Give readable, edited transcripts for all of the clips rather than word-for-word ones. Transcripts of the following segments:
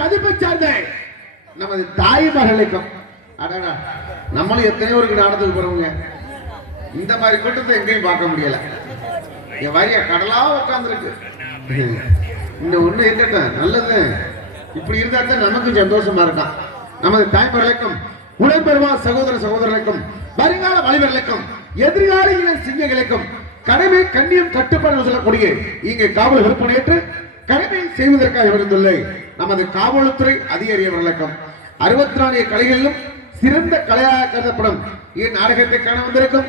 மதிப்பை சார்ந்த நமது தாய் மகளுக்கும் அடடா நம்மளும் எத்தனையோருக்கு நாடத்துக்கு போறவங்க இந்த மாதிரி கூட்டத்தை எங்கேயும் பார்க்க முடியல. என் வரிய கடலா உட்காந்துருக்கு. இன்னும் ஒண்ணு இருக்கட்டும், நல்லது. இப்படி இருந்தா தான் நமக்கும் சந்தோஷமா இருக்கான். நமது தாய்மர்களுக்கும் உடன்பெருமா சகோதர சகோதரர்களுக்கும் வருங்கால வழிவர்களுக்கும் எதிர்கால சிங்கங்களுக்கும் கடமை கண்ணியம் கட்டுப்பாடு சொல்லக்கூடிய இங்கே காவல் விருப்பமேற்று கடமை செய்வதற்காக இருந்துள்ள நமது காவல்துறை அதிகாரியவர்களுக்கும் 64 கலைகளிலும் சிறந்த கலையாக கருதப்படும் இந்நாடகத்தை காண வந்திருக்கும்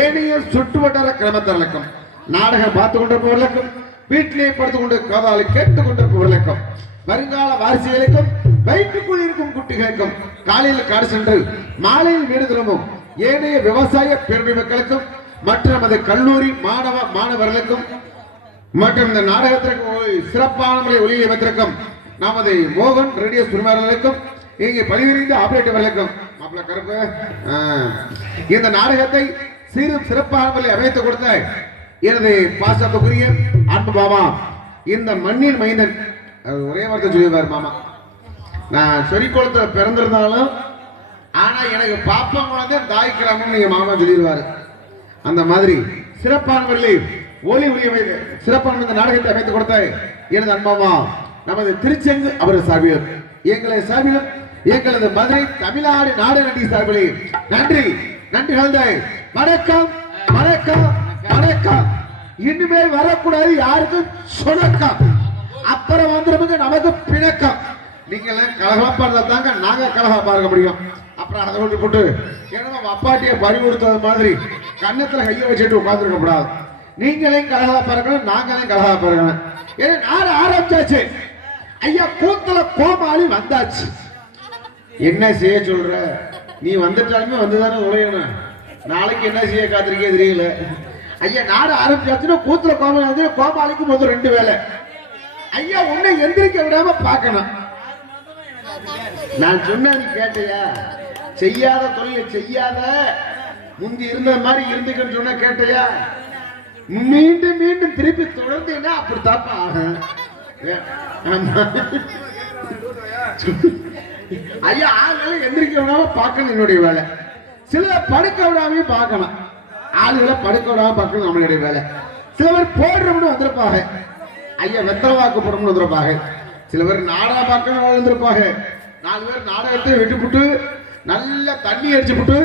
ஏனைய சுற்று வட்டார கிராமத்தார்களுக்கும் நாடகம் பார்த்து கொண்டிருப்பவர்களுக்கும் வீட்டிலே படுத்துக் கொண்டு காதாலை கேட்டுக் கொண்டிருப்பவர்களுக்கும் வருங்கால வாரிசுகளுக்கும் வயிற்றுக்குள் இருக்கும் குட்டிகளுக்கும் காலையில் காடு சென்று மாலையில் வீடு திரும்பும் ஏனைய விவசாய பெருமை மக்களுக்கும் மற்றும் நமது கல்லூரி மாணவர்களுக்கும் மற்றும் இந்த நாடகத்திற்கு சிறப்பான முறை ஒளியை வைத்திருக்கும் நமது மோகன் ரேடியோ சுருமார்களுக்கும் இங்கே பணிபுரிந்த ஆபரேட்டர்களுக்கும் மாப்பிள்ள கருப்பு இந்த நாடகத்தை சிறப்பான முறையில் அமைத்துக் கொடுத்த எனது பாசத்துக்குரிய அன்பு மாமா இந்த மண்ணின் மைந்தன் ஒரே வார்த்தை சொல்லிடுவார் மாமா. நான் சொரிக்கோளத்துல பிறந்திருந்தாலும் ஆனா எனக்கு பாப்பம் குழந்தை தாய் கிராமம் நீங்க மாமா சொல்லிடுவாரு. அந்த மாதிரி சிறப்பான முறையில் ஒளி அமைத்து சிறப்பான இந்த நாடகத்தை அமைத்துக் கொடுத்த எனது அன்பாமா நமது திருச்செங்கு அவர் சார்பிலும் எங்களை சார்பிலும் எங்களது மதுரை தமிழ்நாடு நாடு நன்றி சார்பிலே நன்றி நன்றி கலந்த வணக்கம் வணக்கம் வணக்கம். இனிமேல் வரக்கூடாது யாருக்கும் சொணக்கம். அப்புறம் வந்துருங்க நமக்கு பிணக்கம். நீங்க கலகமா பார்த்தா தாங்க நாங்க கலகா பார்க்க முடியும். அப்புறம் அதை கொண்டு போட்டு ஏன்னா அப்பாட்டிய பறிவுறுத்தது மாதிரி கன்னத்துல கையை வச்சுட்டு உட்கார்ந்துருக்க கூடாது. நீங்களையும் கலகா பார்க்கணும், நாங்களையும் கலகா பார்க்கணும். ஏன்னா நாடு ஆரம்பிச்சாச்சு. ஐயா கூத்துல கோமாளி வந்தாச்சு. என்ன செய்ய சொல்ற? நீ வந்துட்டாலுமே வந்துதானே உழையணும். நாளைக்கு என்ன செய்ய காத்திருக்கே தெரியல. ஐயா நாடு ஆரம்பிச்சாச்சுன்னா கூத்துல கோமாளி கோமாளிக்கு முதல் 2 வேலை. ஐயா உன்னை எந்திரிக்க விடாம பார்க்கணும். நான் சொன்னது கேட்டையா? செய்யாத தொழிலை செய்யாத, முந்தி இருந்த மாதிரி இருந்துக்கன்னு சொன்ன கேட்டையா? மீண்டும் மீண்டும் திருப்பி தொடர்ந்தேன்னா அப்படி தாப்பா ஆகும். ஐயா ஆளுகளை எந்திரிக்க விடாம பார்க்கணும் என்னுடைய வேலை. சில படுக்க விடாம பார்க்கணும். ஆளுகளை படுக்க விடாம பார்க்கணும் நம்மளுடைய வேலை. சில பேர் போடுறோம்னு வந்திருப்பாங்க. ஐயா வெத்தலை வாக்கு போடணும்னு வந்திருப்பாங்க. சில பேர் நாடக பார்க்கணும் வந்திருப்பாங்க. 4 பேர் நாடகத்தை வெட்டுப்புட்டு நல்ல தண்ணி அடிச்சு போட்டு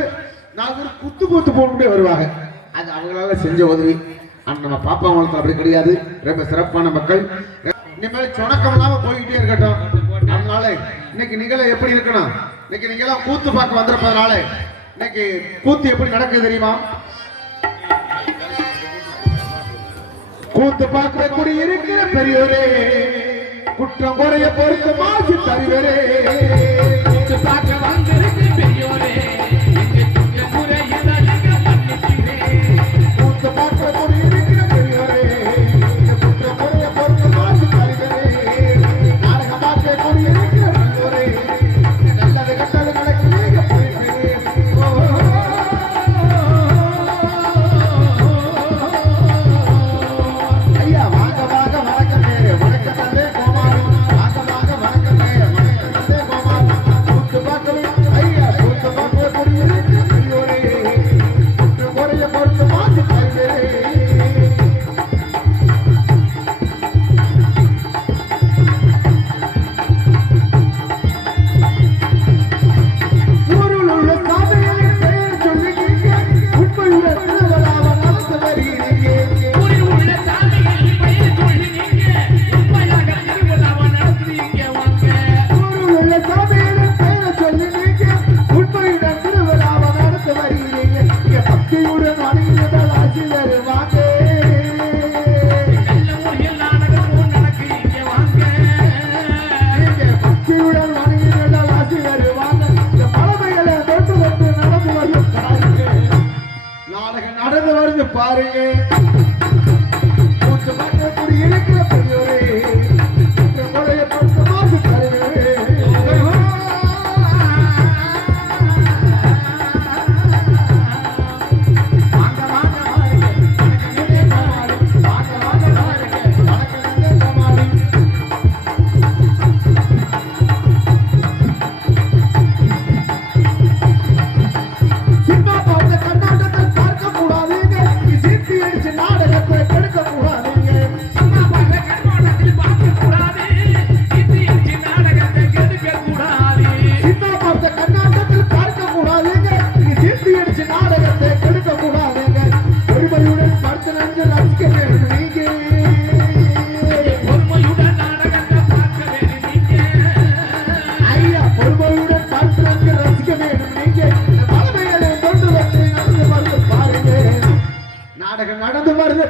4 பேர் குத்து போட்டு வருவாங்க. அது அவங்களால செஞ்ச உதவி. நம்ம பாப்பா வளர்த்துல அப்படி கிடையாது. ரொம்ப சிறப்பான மக்கள். இனிமேல் சுணக்கம் இல்லாம போய்கிட்டே இருக்கட்டும். அதனால இன்னைக்கு நீங்களே எப்படி இருக்கணும்? இன்னைக்கு நீங்க எல்லாம் கூத்து பார்க்க வந்திருப்பதனால இன்னைக்கு கூத்து எப்படி நடக்குது தெரியுமா? கூத்து பார்க்க கூடி இருக்கிற பெரியோரே, குற்றம் குறைய பொறுத்த மாசி தருவரே. கூத்து பார்க்க வந்திருக்கிற பெரியோரே, கூத்து பார்க்க கூடி இருக்கிற பெரியோரே, குற்றம் குறைய பொறுத்த மாசி தருவரே. நாடகம் பார்க்க கூடி இருக்கிற பெரியோரே, நல்லது கட்டது நடக்க போயிருப்பேன். பாருங்க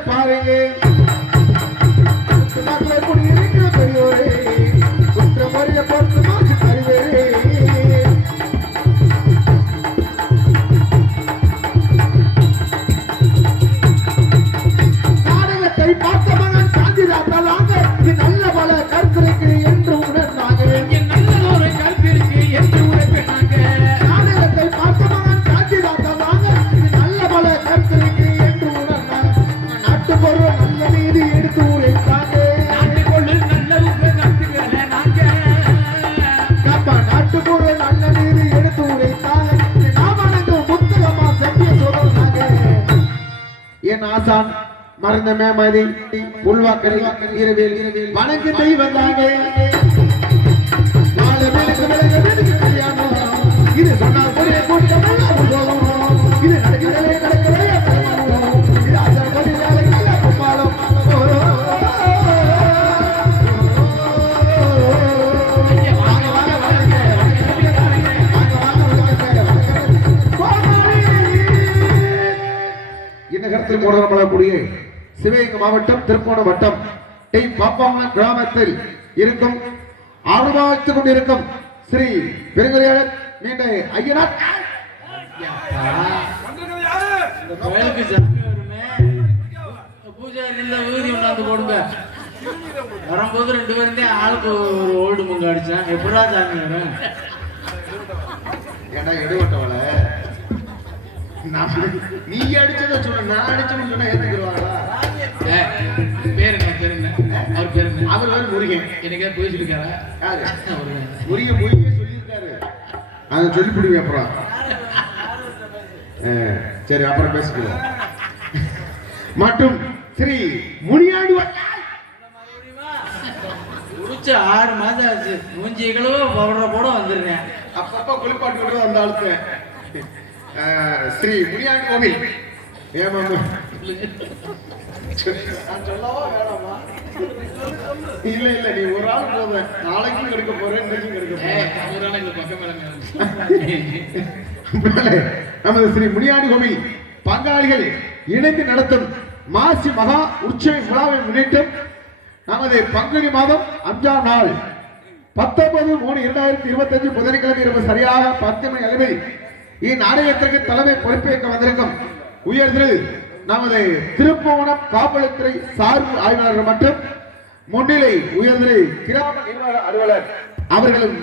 பாருங்க மக்களை குடியிருக்கிற பெரியோரே குற்றமறிய பொறுத்து மாற்றி தருவேரே நாடகத்தை பார்த்த மகன் சாந்தி தாத்தாங்க நல்ல பல கருத்திருக்கு என்று உணர்ந்தாங்க நல்லதொரு கருத்திருக்கு என்று உணர்ந்தாங்க நாடகத்தை பார்த்த மகன் சாந்தி தாத்தாங்க நல்ல பல கருத்திருக்கு என்று உணர்ந்தாங்க நாட்டுப்பொருள் நல்ல நீதி எடுத்து உரைத்தாங்க நாட்டுப்பொருள் நல்ல கருத்துக்களை நாங்க நம்ம நாட்டுப்பொருள் நல்ல நீதி எடுத்து உரைத்தாங்க நாம புத்தகமா சத்திய சொல்றாங்க என் ஆசான் மறந்தமே மதி உள்வாக்கரை இரவில் வணங்கு தெய்வந்தாங்க நாலு வேலைக்கு விலக கல்யாணம் இது சொன்னால் ஒரே கூட்டம் இது நடக்கிறதே நடக்கிறதே இது அசல் படி வேலை கும்பாலம் இன்னகரத்தில் மூடப்படக்கூடிய சிவகங்கை மாவட்டம் திருப்போணம் வட்டம் டி பாப்பாங்குளம் கிராமத்தில் இருக்கும் ஆழ்வாழ்த்துக் கொண்டிருக்கும் ஸ்ரீ பெருங்கரையாளர் நீண்ட ஐயனார் பூஜை ஊதி உண்டாந்து போடுங்க வரும்போது 2 பேருந்தே ஆளுக்கு ஒரு ஓல்டு முங்க அடிச்சான் எப்படா சாமி ஏன்னா எடுவட்டவள நீ அடிச்சத சொல்ல நான் அடிச்சேன்னு சொன்னா ஏத்துக்குவாங்களா பேர் என்ன அவர் பேர் என்ன அவர் வந்து முருகன் எனக்கே பேசிருக்காரா முருகன் சொல்லியிருக்காரு அதை சொல்லி பிடிவேன் அப்புறம் சரி அப்புறம் பேசிக்கலாம் மற்றும் ஸ்ரீ முனியாண்டி குடிச்ச 6 மாசம் ஆச்சு மூஞ்சிகளோ பவுடர் போட வந்துருக்கேன் அப்பப்ப குளிப்பாட்டு விட்டு வந்த ஆளுக்கு ஸ்ரீ முனியாண்டி கோவில் ஏமா சொல்லவா வேணாமா இல்ல இல்ல நீ ஒரு ஆள் போத நாளைக்கும் எடுக்க போறேன் இன்னைக்கும் எடுக்க போறேன் நமது ஸ்ரீ முனியாண்டி கோவில் பங்காளிகள் இணைந்து நடத்தும் மாசி மகா உற்சவ விழாவை முன்னிட்டு நமது பங்குனி மாதம் 5ஆம் நாள் 19/3/2025 புதன்கிழமை இரவு சரியாக 10 மணி அளவில் இந்நாடகத்திற்கு தலைமை பொறுப்பேற்க வந்திருக்கும் உயர் திரு நமது திருப்போணம் காவல்துறை சார்பு ஆய்வாளர் மற்றும் முன்னிலை உயர் திரு கிராம நிர்வாக அலுவலர் அவர்களும்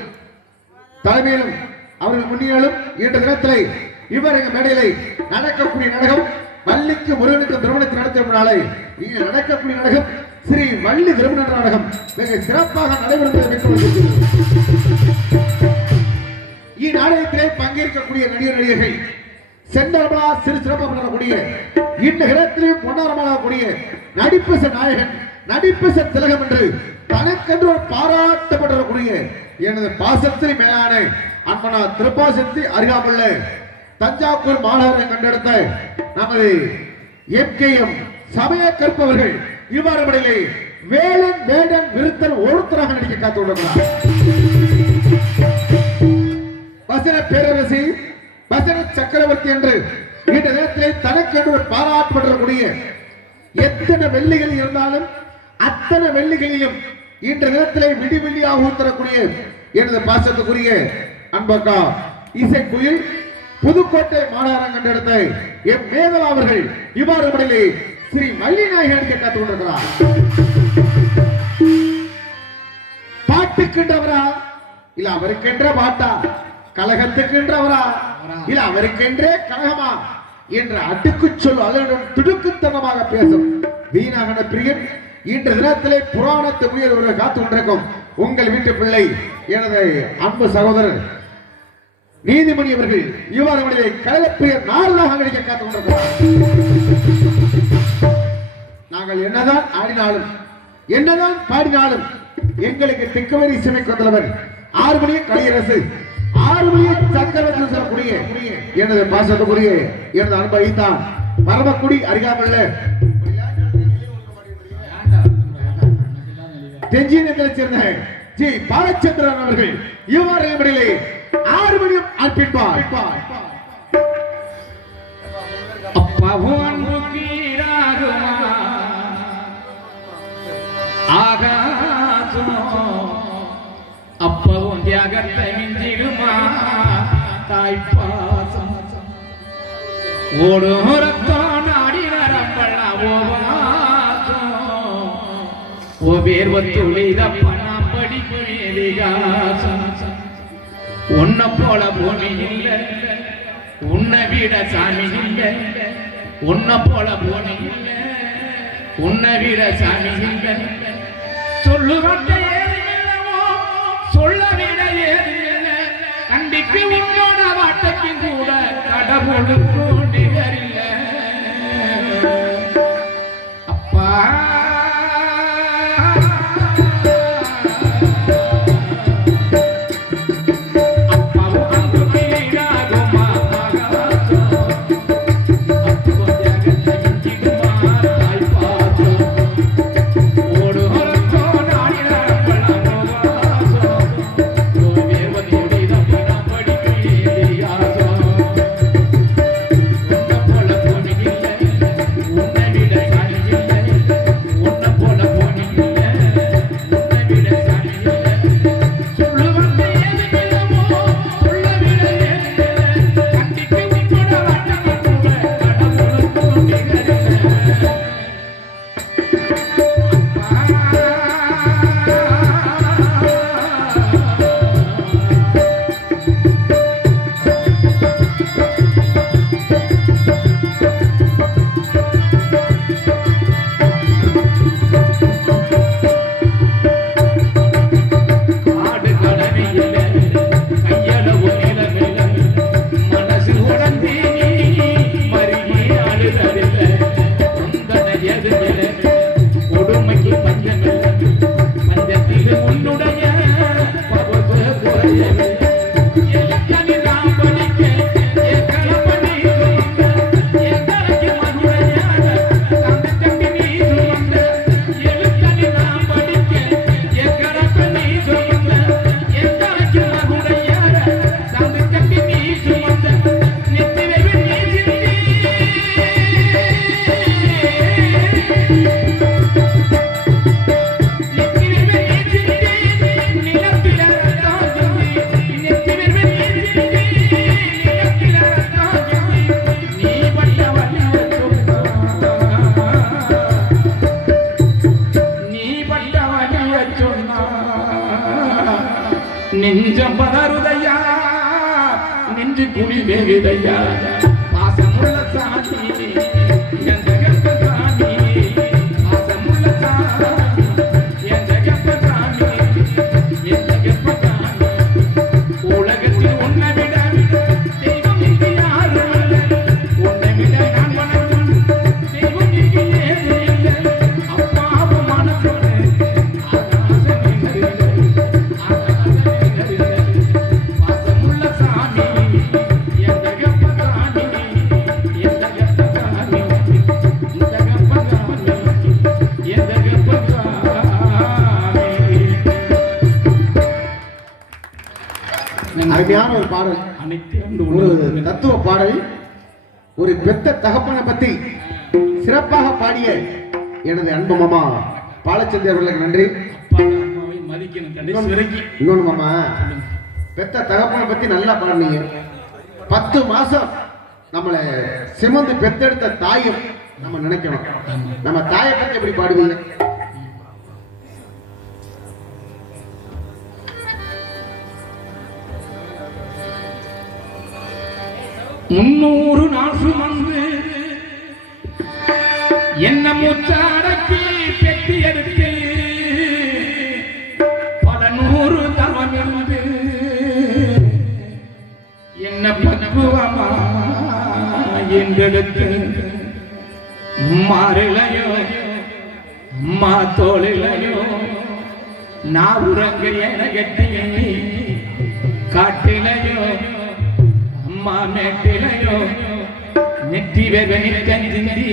தலைமையிலும் அவர்கள் முன்னிலும் இன்ற தினத்திலே இவர் எங்க மேடையிலே நடக்கக்கூடிய நாடகம் வள்ளிக்கு முருகனுக்கு திருமணத்தை நடத்தும் நாளை இங்கு நடக்கக்கூடிய நாடகம் ஸ்ரீ வள்ளி திருமண நாடகம் மிக சிறப்பாக நடைபெறுகிறது இந்நாடகத்திலே பங்கேற்கக்கூடிய நடிகர்கள் செந்தரமலா சிறு சிறப்பாக இந்த இடத்திலும் பொன்னாரமாகக்கூடிய நடிப்பச நாயகன் நடிப்பச திலகம் என்று தனக்கென்று ஒரு பாராட்டப்படக்கூடிய எனது பாசத்தில் மேலான அன்பனா திருப்பாசத்தி அருகாமுள்ள தஞ்சாவூர் மாநகரை கண்டெடுத்த நமது எம்கேஎம் சமய கற்பவர்கள் இவ்வாறு முறையிலே வேலன் வேடன் விருத்தன் ஒருத்தராக நடிக்க காத்து கொண்டிருக்கிறார். வசன பேரரசி வசன சக்கரவர்த்தி என்று இந்த நேரத்திலே தனக்கென்று பாராட்டப்படக்கூடிய எத்தனை வெள்ளிகள் இருந்தாலும் அத்தனை வெள்ளிகளிலும் இன்ற நேரத்திலே விடிவெள்ளியாக ஊத்தரக்கூடிய எனது பாசத்துக்குரிய அன்பக்கா இசைக்குயில் புதுக்கோட்டை மாநகரம் கண்டெடுத்த எம் மேதவா அவர்கள் இவ்வாறு முறையிலே ஸ்ரீ வள்ளி நாயகனுக்கு காத்துக் கொண்டிருக்கிறார். பாட்டுக்கின்றவரா இல்ல அவருக்கென்ற பாட்டா, கழகத்துக்கின்றவரா இல்ல அவருக்கென்றே கழகமா என்ற அடுக்கு சொல் அதனுடன் துடுக்குத்தனமாக பேசும் வீணாகன பிரியன் இன்ற தினத்திலே புராணத்தை உயர் ஒரு காத்து கொண்டிருக்கும் உங்கள் வீட்டு பிள்ளை எனது அன்பு சகோதரர் நீதிமணி அவர்கள் இவ்வாறு மனிதை கழகப்பிரியர் நாளாக நடிக்க காத்துக் கொண்டிருக்கிறார். நாங்கள் என்னதான் ஆடினாலும் என்னதான் பாடினாலும் எங்களுக்கு திக்கவரி சிமை கொண்டவர் 6 மணியை கலையரசு 6 மணியை சக்கரவர்த்தி சொல்லக்கூடிய எனது பாசத்துக்குரிய எனது அனுபவித்தான் பரமக்குடி அருகாமல்ல தெஞ்சினத்தைச் சேர்ந்த ஜி பாலச்சந்திரன் அவர்கள் இவ்வாறு முறையிலே 6 மணியும் அர்ப்பிப்பார். அப்பா ஆகாசம் அப்பவும் தியாகத்தை மிஞ்சிடுமா தாய்ப்பாசம் ஓடும் ரத்தம் நாடி நரம்பெல்லாம் ஓ வேர்வத்துளிதப்பனா படிப்பு விகாசம் உன்னை போல பூமி இல்லை உன்னை விட சாமி இல்லை உன்னை போல பூமி இல்லை உன்னை விட சாமி இல்லை சொல்லுவட்ட ஏதுமில்லவோ சொல்ல விட ஏதுமில்லை கண்டிக்கு உன்னோட வார்த்தைக்கு கூட கடவுளுக்கும் நிகரில்லை அப்பா நெஞ்சம் பதறுதையா நின்று குழி வேகுதையா பாசமுள்ள சாமி என் ஜெகப்ப சாமி பாசமுள்ள சாமி என் ஜெகப்ப சாமி என் ஜெகப்ப சாமி உலகத்தில் உன்னை விட தெய்வம் இங்கு யாரும் இல்லை உன்னை விட நான் வணங்கும் தெய்வம் இங்கு ஏதும் இல்லை அப்பாவும் மனசோடு அருமையான ஒரு பாடல், ஒரு தத்துவ பாடல். ஒரு பெத்த தகப்பனை பத்தி சிறப்பாக பாடிய எனது அன்பு மாமா பாலச்சந்திர அவர்களுக்கு நன்றி. இன்னொன்னு மாமா, பெத்த தகப்பனை பத்தி நல்லா பாடுனீங்க. 10 மாசம் நம்மளை சிமந்து பெத்தெடுத்த தாயும் நம்ம நினைக்கணும். நம்ம தாயை பத்தி எப்படி பாடுவீங்க? 300 நாள் சுமந்து என்ன முச்சாடக்கி பெட்டி எடுத்து பல 100 தவம் இருந்து என்ன பக்குவமா என்றெடுத்து மாறிலையோ அம்மா தோளிலையோ நான் உறங்க என கட்டி காட்டிலையோ அம்மா மேட்டிலையோ நெற்றி வெறும் கஞ்சிந்தி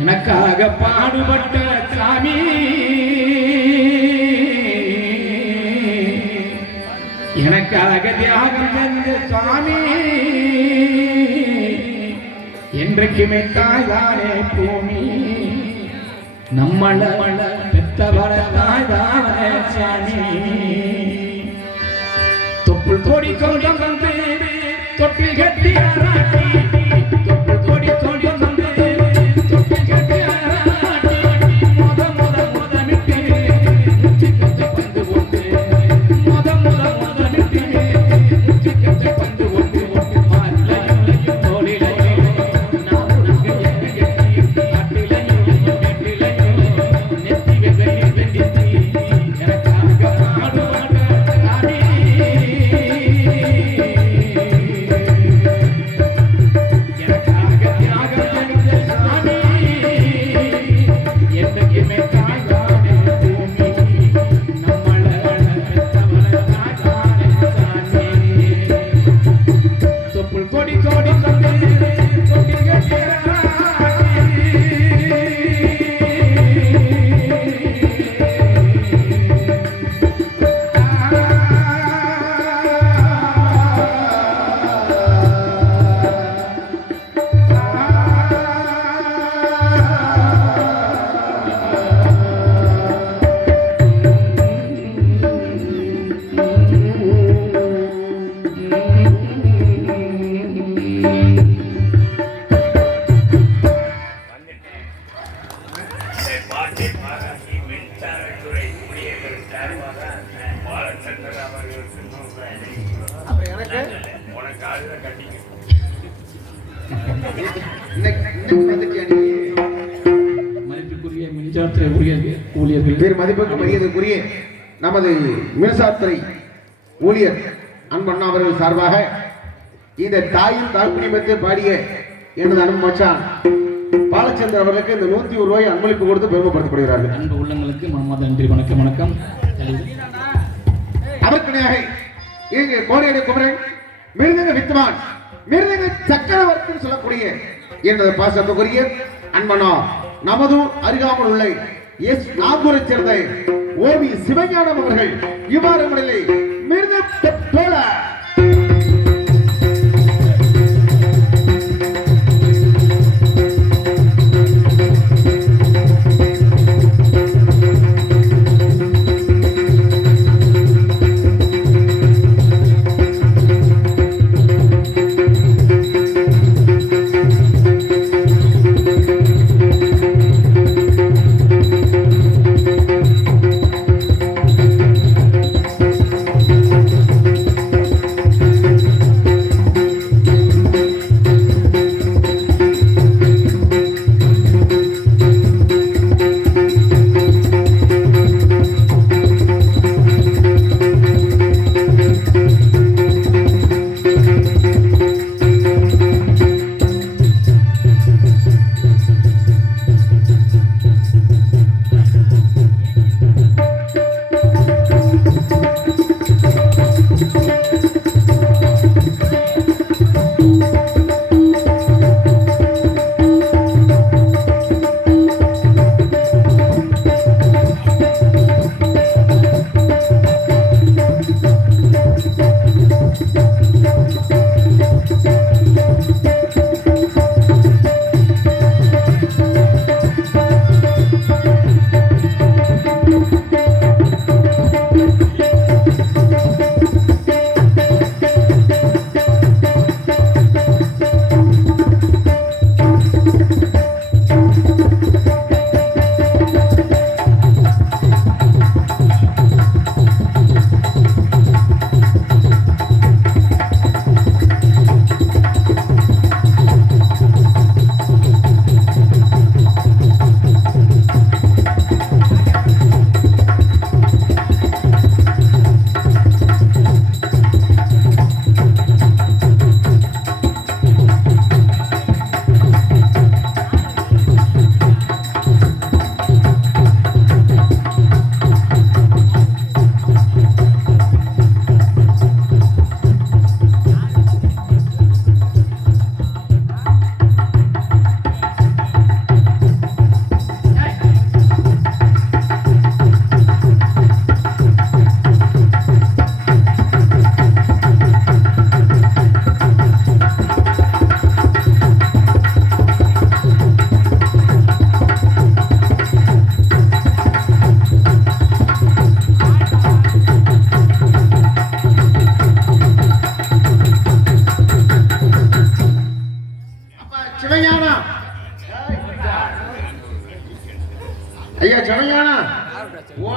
எனக்காக பாடுபட்ட சாமி எனக்காக தியாகம் செஞ்ச சாமி என்றைக்குமே தாயாரே பூமி நம்மள பெத்த பெத்தவள தாய் தானே சாமி தொப்புள் கொடி கொண்ட வந்து தொட்டில் கட்டி ஆராட்டி தொப்புள் கொடி கொண்ட வந்து தொட்டில் கட்டி ஆராட்டி முத முத முத மிட்டி முச்சி கட்ட பந்து போட்டு முத முத முத மிட்டி முச்சி கட்ட பந்து போட்டு மாலையும் தோளிலையும் நான் உனக்கு எட்டி காட்டிலையும் நெட்டிலையும் நெத்தி வெள்ளி வெள்ளி எனக்காக பாடுவாங்க சாமி எனக்காக தியாகம் செய்த சாமி என்னைக்குமே தாய்தானே பூமி நம்மள பெத்தவள தாய்தானே சாமி தொப்புள் கொடி கொடி தந்து தொட்டி பாட்டை பாராட்டி மின்சாரத்துறை ஊழியர்கள் சார்பாக பாலச்சந்திரன் அவர்களுக்கு உனக்கு ஆளுத கட்டிங்க. இன்னைக்கு வந்துட்டியா நீ? மதிப்புக்குரிய மின்சாரத்துறை ஊழியர்கள் பேர் மதிப்புக்கு மரியாதைக்குரிய நமது மின்சாரத்துறை ஊழியர் அன்பண்ணா அவர்கள் சார்பாக இந்த தாயின் தாழ்ப்புணிமத்தை பாடிய எனது அன்பு மச்சான் பாலச்சந்திரன் அவர்களுக்கு இந்த 101 ரூபாய் அன்பளிப்பு கொடுத்து பெருமைப்படுத்தப்படுகிறார்கள். அன்பு உள்ளங்களுக்கு மனமார்ந்த நன்றி. வணக்கம் வணக்கம். அதற்குணையாக இங்கு கோடியடை குமரன் மிருதங்க வித்வான் மிருதங்க சக்கரவர்த்தின்னு சொல்லக்கூடிய எனது பாசத்துக்குரிய அன்பண்ணா நமது அருகாமல் உள்ள எஸ் நாகூரை சேர்ந்த ஓவி சிவஞானம் அவர்கள் இவ்வாறு முறையிலே மிருத போல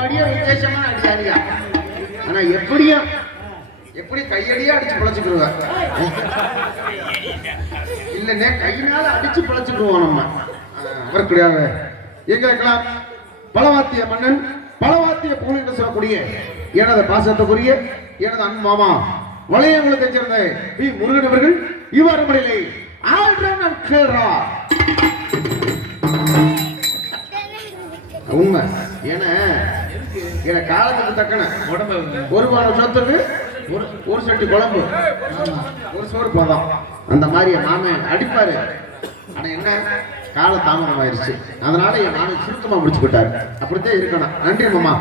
அடியே விசேஷமான அடியா ஆனா எப்படி கையடியா அடிச்சு பிழைச்சுக்கிடுவேன் இல்லைன்னே கையினால அடிச்சு பிழைச்சுக்கிடுவோம் நம்ம அவர் கிடையாது. எங்களுக்கெல்லாம் பலவாத்திய மன்னன் பலவாத்திய புகழ் என்று சொல்லக்கூடிய எனது பாசத்துக்குரிய எனது அன்பு மாமா வளையங்குளத்தை சேர்ந்த பி முருகன் அவர்கள் இவ்வாறு முறையிலே உண்மை ஏன்னா காலத்துக்கு தக்கன ஒரு வாரம் சொத்துக்கு ஒரு சட்டி குழம்பு ஒரு சோறு போதும் அந்த மாதிரி என் மாமன் அடிப்பாரு. ஆனா என்ன கால தாமதம் ஆயிடுச்சு, அதனால என் மாமன் சுருக்கமா முடிச்சு போட்டாரு. அப்படித்தான் இருக்கணும். நன்றி மாமா.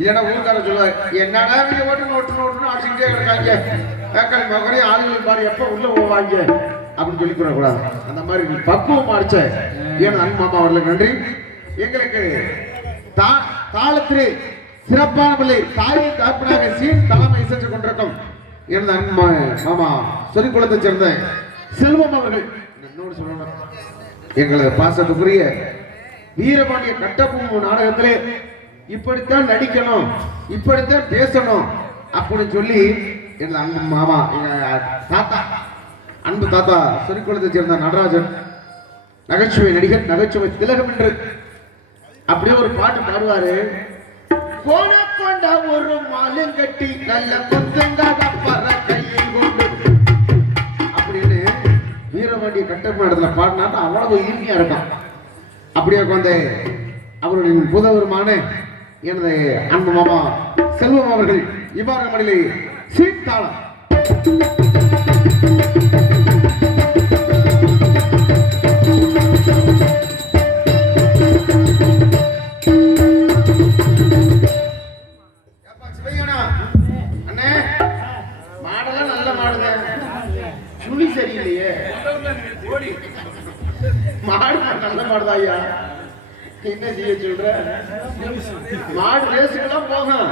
இல்லைன்னா ஊருக்கார சொல்லுவாரு, என்னடா நீங்க ஓட்டுன்னு அடிச்சுக்கிட்டே இருக்காங்க, மகரையும் ஆளுகளும் பாரு எப்ப உள்ள போவாங்க அப்படின்னு சொல்லி கூடாது. அந்த மாதிரி பக்குவம் அடிச்ச ஏன் அன்பு மாமா அவர்களுக்கு நன்றி. எங்களுக்கு தாளத்திலே சிறப்பான பிள்ளை தாயை தாப்பனாக சீன் தலைமை சென்று கொண்டிருக்கும் எனது அன்பு மாமா சொரிக்குளத்தை சேர்ந்த செல்வம் அவர்கள் என்னோடு சொல்லணும். எங்களது பாசத்துக்குரிய வீரபாண்டிய கட்டபொம்மு நாடகத்திலே இப்படித்தான் நடிக்கணும், இப்படித்தான் பேசணும் அப்படின்னு சொல்லி எனது அன்பு மாமா தாத்தா அன்பு தாத்தா சொரிக்குளத்தை சேர்ந்த நடராஜன் நகைச்சுவை நடிகர், நகைச்சுவை திலகம் என்று அப்படியே ஒரு பாட்டு பாடுவாரு. கோண கொண்ட ஒரு மாலுங்கட்டி நல்ல கொத்தங்காத பற கையில் கொண்டு அப்படின்னு வீரபாண்டிய கட்டபொம்மு இடத்துல பாடினாட்டா அவ்வளவு இனிமையா இருக்கும். அப்படியே உட்காந்து அவருடைய புதவருமான எனது அன்பு மாமா செல்வம் அவர்கள் இவ்வாறு மணிலே சீர்தாளம் சரியில்லையே மாடு நல்ல மாடுதாயா, என்ன செய்ய சொல்ற? மாடு ரேஸுக்கெல்லாம் போகும்,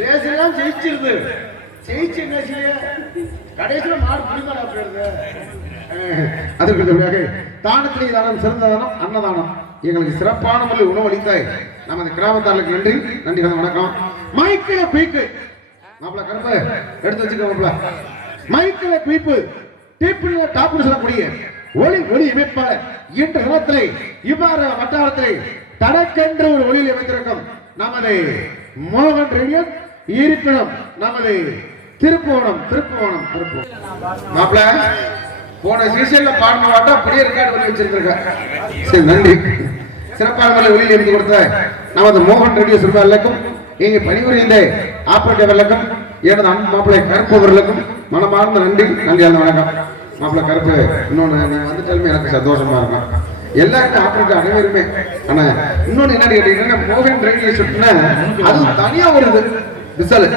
ரேஸெல்லாம் ஜெயிச்சிருது, ஜெயிச்சு என்ன செய்ய கடைசியில மாடு புரிமாடா போயிருது. அதுக்கு தானத்திலே தானம் சிறந்த தானம் அன்னதானம். எங்களுக்கு சிறப்பான முறையில் உணவு அளித்தாய் நமது கிராமத்தாருக்கு நன்றி. நன்றி வணக்கம். மைக்கில குயிக்கு மாப்பிள்ள கரும்பு எடுத்து வச்சுக்க மாப்பிள்ள. மைக்கில குயிப்பு டாப்னு சொல்லக்கூடிய ஒளி அமைப்பாளர் என்ற இடத்திலே இவ்வாறு வட்டாரத்திலே தனக்கென்று ஒரு ஒளியில் அமைத்திருக்கும் நமது மோகன் ரேடியோ இருப்பிடம் நமது திருப்புவனம். மாப்பிள்ள போன சீசன்ல பாடின வாட்டா அப்படியே ரெக்கார்டு பண்ணி வச்சிருக்க. சரி நன்றி. சிறப்பான முறையில் ஒளியில் இருந்து கொடுத்த நமது மோகன் ரேடியோ சிறுபாலுக்கும் இங்கே பணிபுரிந்த ஆப்பரேட்டர்களுக்கும் எனது அன்பு மாப்பிள்ளை கருப்பு அவர்களுக்கும் மனமார்ந்த நன்றி. வணக்கம் மாப்பிள்ள கருப்பு. இன்னொன்னு வந்துட்டாலுமே எனக்கு சந்தோஷமா இருக்கும். எல்லாருக்கும் ஆப்பரேட்டர் அனைவருமே. ஆனா இன்னொன்னு என்ன கேட்டீங்கன்னா மோகன் ரேடியோ சுட்டுனா அது தனியா வருது விசல்.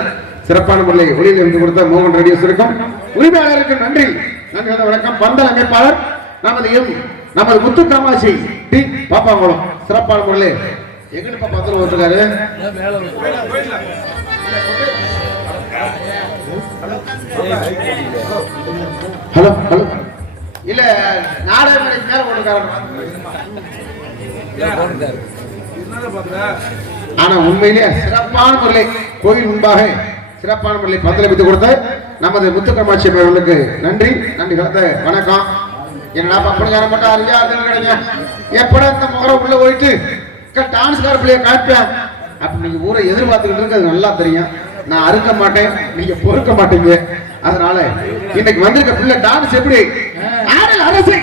சிறப்பான முறையில் ஒளியில் இருந்து கொடுத்த மோகன் ரேடியோ இருக்கும் உரிமையாளருக்கு நன்றி. வணக்கம். பந்தல் அமைப்பாளர் நமது முத்து காமாட்சி டி பாப்பாங்குளம் சிறப்பான முறையில் எங்கப்பா பத்திரம் வந்துருக்காரு. ஹலோ ஹலோ இல்ல நாடகம் மேல போட்டுருக்காரு. ஆனா உண்மையிலே சிறப்பான முறையில் கோயில் முன்பாக சிறப்பான முறையில் பத்திரம் வைத்து கொடுத்த நமது முத்துக்கமாட்சி அவர்களுக்கு நன்றி. கலந்த வணக்கம். என்னடா பப்பனுக்கார மட்டும் அறியா கிடைங்க எப்படா இந்த முகரம் உள்ள போயிட்டு டான்ஸ்கார பிள்ளைய காப்பேன் அப்ப நீங்க ஊரை எதிர்பார்த்துக்கிட்டு இருக்கு நல்லா தெரியும். நான் அறுக்க மாட்டேன், நீங்க பொறுக்க மாட்டீங்க. அதனால இன்னைக்கு வந்திருக்க பிள்ளை டான்ஸ் எப்படி ஆடல் அரசு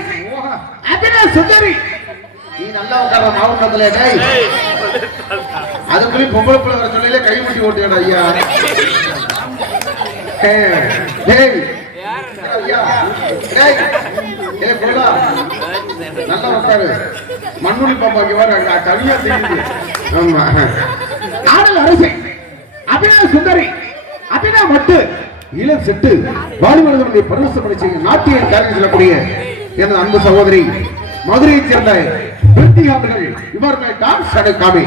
அபிநய சுந்தரி நீ நல்லா உட்கார மாவட்டத்துல அதுக்குள்ளே பொம்பளை பிள்ளை வர சொல்லல கை முட்டி ஓட்டியடா ஐயா. நல்லா உட்காரு. மண்ணுளி பாப்பாக்கு வர கவியா தெரியுது. ஆமா ஆடல் அரசு அபிநய சுந்தரி அபிநய மட்டு இளம் செட்டு வாலிபர்களுடைய பரவசமடை செய்யும் நாட்டிய காரியம் சொல்லக்கூடிய எனது அன்பு சகோதரி மதுரையைச் சேர்ந்த அவர்கள் இவர்கள் டான்ஸ் காமி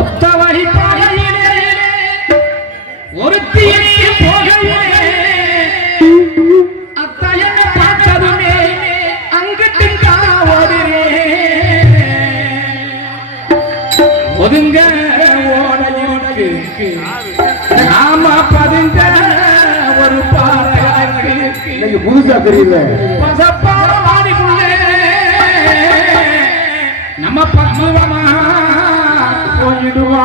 ஒத்த வழி பாதையிலே ஒருத்தியே போகையிலே அத்தையன பார்த்ததுமே அங்கட்டு காவடிரே ஒதுங்க நாம பதிஞ்ச ஒரு பாறையாக்கு இன்னைக்கு புதுசா தெரியல. பசப்பான வாடிக்குள்ளே நம்ம பக்குவமா போயிடுவா.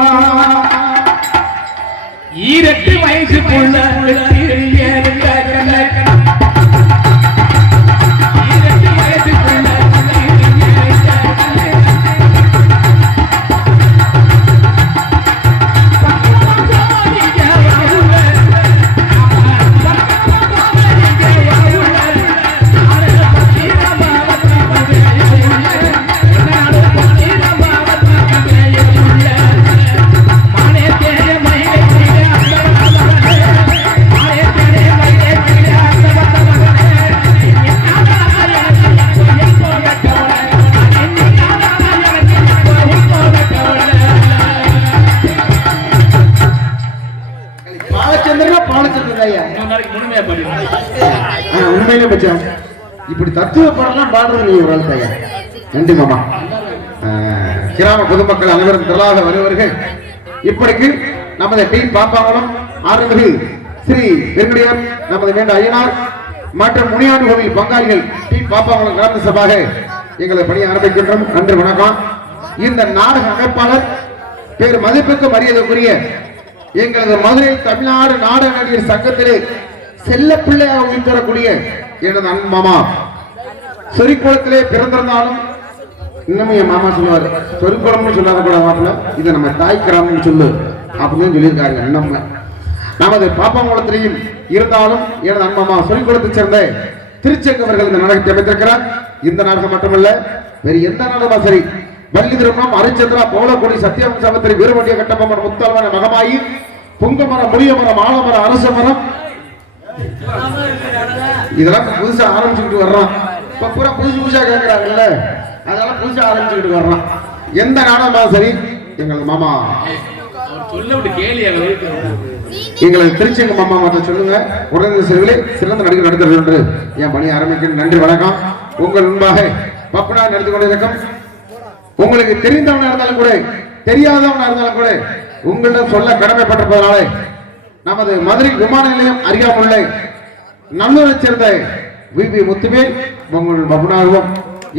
8 வயசுக்குள்ள 8 வயசுக்குள்ள உண்மையிலே பச்சான் இப்படி தத்துவ பாடலாம் பாடுறது நீ ஒரு ஆள் தாயா. நன்றி மாமா. கிராம பொதுமக்கள் அனைவரும் திரளாக வருவார்கள். இப்படிக்கு நமது டி பாப்பாங்குளம் ஆறுமிகு ஸ்ரீ வெங்கடியர் நமது வேண்ட ஐயனார் மற்றும் முனியாண்டு கோவில் பங்காளிகள் டி பாப்பாங்குளம் கிராம சபாக எங்களை பணி ஆரம்பிக்கின்றோம். நன்றி வணக்கம். இந்த நாடக அமைப்பாளர் பேர் மதிப்புக்கு மரியாதைக்குரிய எங்களது மதுரை தமிழ்நாடு நாடக நடிகர் சங்கத்திலே செல்ல பிள்ளையாக உயிர்த்தரக்கூடிய எனது அன்பு மாமா. சொரிக்குளத்திலே பிறந்திருந்தாலும் இன்னமும் என் மாமா சொல்லுவாரு, சொரிக்குளம்னு சொல்லாத கூட மாப்பிள்ள, இதை நம்ம தாய் கிராமம்னு சொல்லு அப்படின்னு சொல்லியிருக்காங்க. நம்ம நமது பாப்பாங்குளத்திலையும் இருந்தாலும் எனது அன்பு மாமா சொரிக்குளத்தை சேர்ந்த திருச்செங்க அவர்கள் இந்த நாடகத்தை அமைத்திருக்கிறார். இந்த நாடகம் மட்டுமல்ல, வேறு எந்த நாடகமும் சரி, வள்ளி திருமணம், அரிச்சந்திரா, பௌளக்குடி, சத்தியம் சாவித்திரி, வீரவண்டிய கட்டபொம்மன், முத்தால்வன, மகமாயி, புங்கமரம், முனியமரம், ஆலமரம், அரச மரம், இதெல்லாம் புதுசா ஆரம்பிச்சுக்கிட்டு வர்றோம். இப்ப பூரா புதுசா கேட்கிறாங்கல்ல, அதெல்லாம் புதுசா ஆரம்பிச்சுக்கிட்டு வர்றோம். எந்த நாடகமா சரி, எங்களது மாமா எங்களது திருச்செங்க மாமா மட்டும் சொல்லுங்க, உடனே செல்விலே சிறந்த நடிகர் நடித்தது என்று என் பணி ஆரம்பிக்கிறேன். நன்றி வணக்கம். உங்கள் முன்பாக பப்பனா நடந்து கொண்டிருக்கும் உங்களுக்கு தெரிந்தவனா இருந்தாலும் கூட தெரியாதவனா இருந்தாலும் கூட உங்களிடம் சொல்ல கடமைப்பட்டிருப்பதனால நமது மதுரை விமான நிலையம் அறியாமுள்ள நல்லூரை சேர்ந்த விபி முத்துவேல் உங்கள் பபுனாகவும்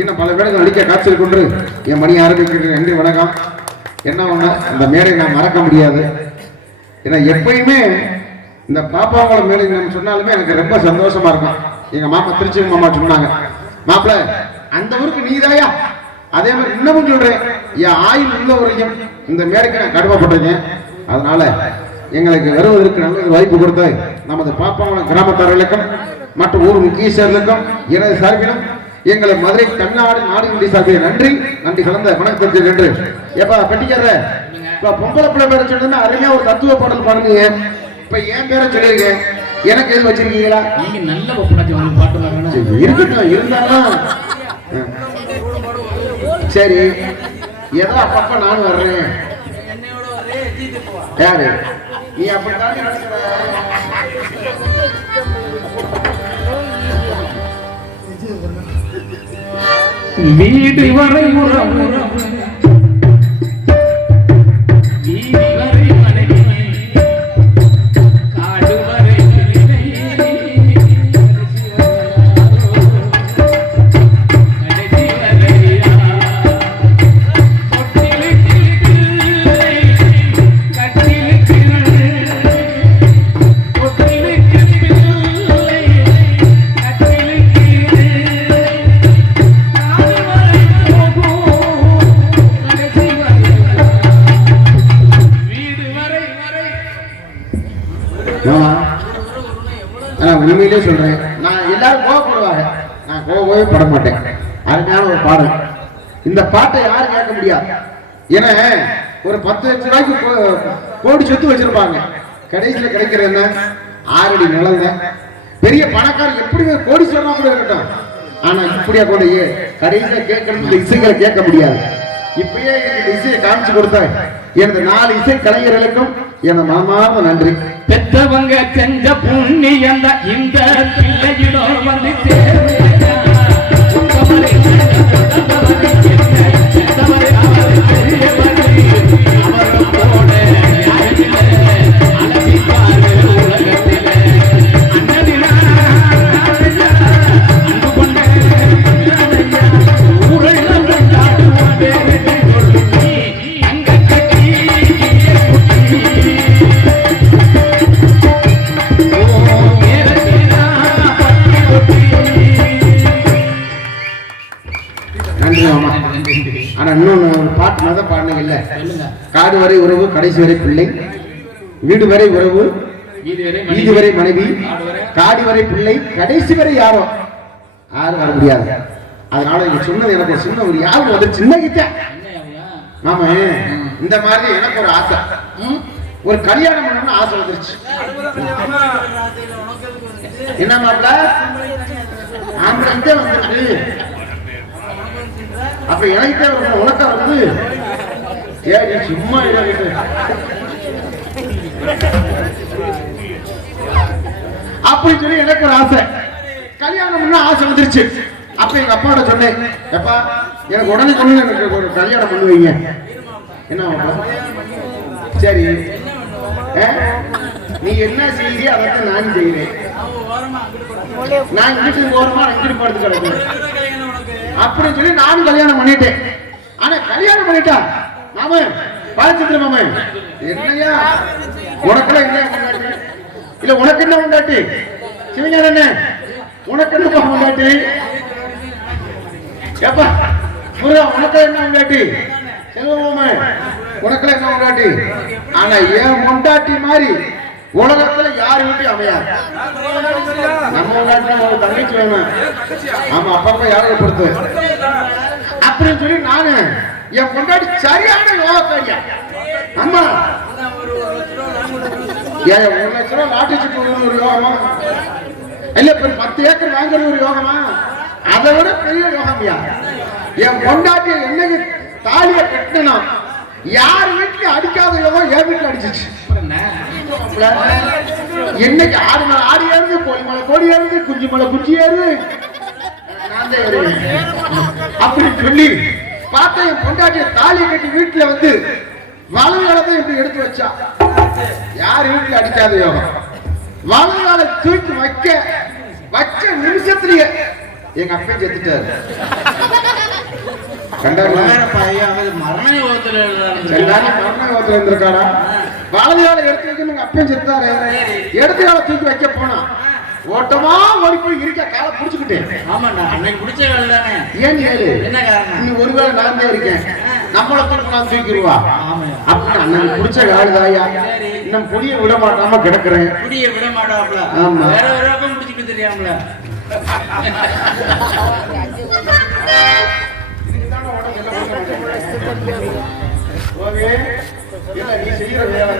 இன்னும் பல பேருக்கு நடிக்க காட்சியில் கொண்டு என் மணி ஆரம்பிக்கிறேன். நன்றி வணக்கம். என்ன ஒண்ணு, இந்த மேடை நான் மறக்க முடியாது. ஏன்னா எப்பயுமே இந்த பாப்பாங்குளம் மேடை சொன்னாலுமே எனக்கு ரொம்ப சந்தோஷமா இருக்கும். எங்க மாமா திருச்சி மாமா சொன்னாங்க, மாப்பிள்ள அந்த ஊருக்கு நீதாயா, அதே மாதிரி இன்னமும் சொல்றேன், என் ஆயுள் உள்ள வரைக்கும் இந்த மேடைக்கு நான் கடமைப்பட்டிருக்கேன். அதனால எங்களுக்கு வருவதற்கு நல்ல வாய்ப்பு கொடுத்த நமது பாப்பாங்குளம் கிராமத்தார்களுக்கும் மற்றும் ஊர் முக்கியஸ்தர்களுக்கும் எனது சார்பிலும் எங்களை மதுரை தமிழ்நாடு நாடு சார்பில் நன்றி நன்றி கலந்த வணக்கத்திற்கு நன்றி. எப்ப பெட்டிக்கார இப்ப பொம்பளை பிள்ளை பேரை சொன்னா அருமையா ஒரு தத்துவ பாடல் பாடுங்க. இப்ப என் பேரை சொல்லிருங்க, எனக்கு எது வச்சிருக்கீங்களா? நீங்க நல்ல பாட்டு இருக்கட்டும், இருந்தாலும் சரி, ஏதோ அப்பப்ப நானும் வர்றேன். யாரு நீ அப்படித்தான் வீடு வரை உறவு வீடு வரை மனைவி காடு வரை பிள்ளை கடைசி வரையா பொட்டிலுக்கு பிள்ளை கட்டிலுக்கு பொட்டிலுக்கு பிள்ளை கட்டிலுக்கு உண்மையிலே சொல்றேன், நான் எல்லாரும் கோவப்படுவாங்க, நான் கோவமே பட மாட்டேன். அருமையான ஒரு பாடல். இந்த பாட்டை யாரும் கேட்க முடியாது. ஏன்னா ஒரு 10 லட்சம் ரூபாய்க்கு கோடி சொத்து வச்சிருப்பாங்க, கடைசியில் கிடைக்கிற என்ன 6 அடி நிலங்க. பெரிய பணக்காரர் எப்படிமே கோடி சொன்னா கூட இருக்கட்டும், ஆனா இப்படியா கூட கடைசியில கேட்கறது இசைகளை கேட்க முடியாது. இப்பயே இந்த இசையை காமிச்சு கொடுத்த எனது 4 இசை கலைஞர்களுக்கும் எனது மனமார்ந்த நன்றி. பெற்றவங்க செஞ்ச புண்ணியம் இந்த பிள்ளையிடோ வந்து இல்ல. சொல்லுங்க. காடு வரை உறவு, கடைசி வரை பிள்ளை. வீடு வரை உறவு, வீடு வரை மனைவி, காடு வரை பிள்ளை, கடைசி வரை யாரோ யாரும் வர முடியாது. அதனால நீங்க சொன்னது எனக்கு ஒரு சின்ன ஒரு யாரும் வந்து சின்ன கிட்ட ஆமா. இந்த மாதிரி எனக்கு ஒரு ஆசை, ஒரு கல்யாணம் பண்ணணும்னு ஆசை வந்துருச்சு. என்ன மாப்பிள்ள ஆம்பளை வந்துருக்கு, அப்ப எனக்கே வரணும், உனக்கா வந்து ஏன் சும்மா இருக்கு. அப்படின்னு சொல்லி எனக்கு ஒரு ஆசை, கல்யாணம் பண்ண ஆசை வந்துருச்சு. அப்ப எங்க அப்பாவோட சொன்னேன், எப்பா எனக்கு உடனே கொண்டு எனக்கு ஒரு கல்யாணம் பண்ணுவீங்க. என்ன சரி, நீ என்ன செய்ய அதான் நான் செய்கிறேன். நான் வீட்டுக்கு ஓரமா அங்கிட்டு படுத்து கிடக்குறேன் அப்படின்னு சொல்லி நானும் கல்யாணம் பண்ணிட்டேன். ஆனா கல்யாணம் பண்ணிட்டா மாம பாலச்சந்திர மாம என்னையா உனக்கெல்லாம் என்ன இல்ல, உனக்கு என்ன உண்டாட்டி சிவஞான உனக்கு என்ன உண்டாட்டி எப்பா முருகா உனக்கு என்ன உண்டாட்டி செல்வமாம உனக்கெல்லாம் என்ன உண்டாட்டி. ஆனா ஏன் முண்டாட்டி மாதிரி உலகத்துல யாரு வீட்டையும் அமையாது. நம்ம உண்டாட்டி தங்கச்சி வேணும். ஆமா அப்பப்ப யாரும் பொறுத்து அப்படின்னு சொல்லி நானு என் கொண்டாடி சரியான யோகாரியா. ஆமா 1 லட்ச ரூபாய் லாட்டரி சீட்டு ஒரு யோகமா இல்ல, 10 ஏக்கர் வாங்குறது ஒரு யோகமா, அதை விட பெரிய யோகம்யா. என் கொண்டாட்டி என்னைக்கு தாலியை கட்டணும் யார் வீட்டுல அடிக்காத யோகம் என் வீட்டுல அடிச்சிச்சு. என்னைக்கு ஆடு மலை ஆடி ஏறுது, கோழி மலை கோழி ஏறுது, குஞ்சு மலை குஞ்சு ஏறுது, நான் தான் ஏறுவேன் அப்படின்னு சொல்லி பார்த்தா என் கொண்டாட்டிய தாலியை கட்டி வீட்டுல வந்து வலதுகாலத்தை இப்படி எடுத்து வச்சா யார் வீட்டுல அடிக்காத யோகம். வலதுகால தூக்கி வச்ச நிமிஷத்திலேயே எங்க அப்பா செத்துட்டாரு. மரண யோகத்துல இருந்திருக்காரா? வலதுகால எடுத்து வைக்கணும், எங்க அப்பா செத்தாரு. இடதுகால தூக்கி வைக்க போனா ஓட்டமா ஓடி போய் இருக்க காலை புடிச்சுக்கிட்டேன். ஆமாண்டா, அன்னைக்கு பிடிச்ச வேலை தானே. ஏன் கேளு, என்ன காரணம்? நீ ஒருவேளை நான் தான் இருக்கேன், நம்மள தூக்கலாம் தூக்கிடுவா அப்படின்னு அன்னைக்கு பிடிச்ச வேலை தாயா. இன்னும் புடிய விட மாட்டாம கிடக்குறேன். புடிய விட மாட்டாப்ல, வேற வேற பக்கம் பிடிச்சிட்டு தெரியாமல. நீ செய்யற வேலை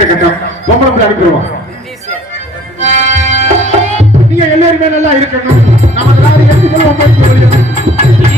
இருக்கட்டும், பொம்பளை அனுப்பிடுவோம். நீங்க எல்லாருமே நல்லா இருக்கணும். நம்ம எல்லாரும் எப்படி சொல்லுவோம்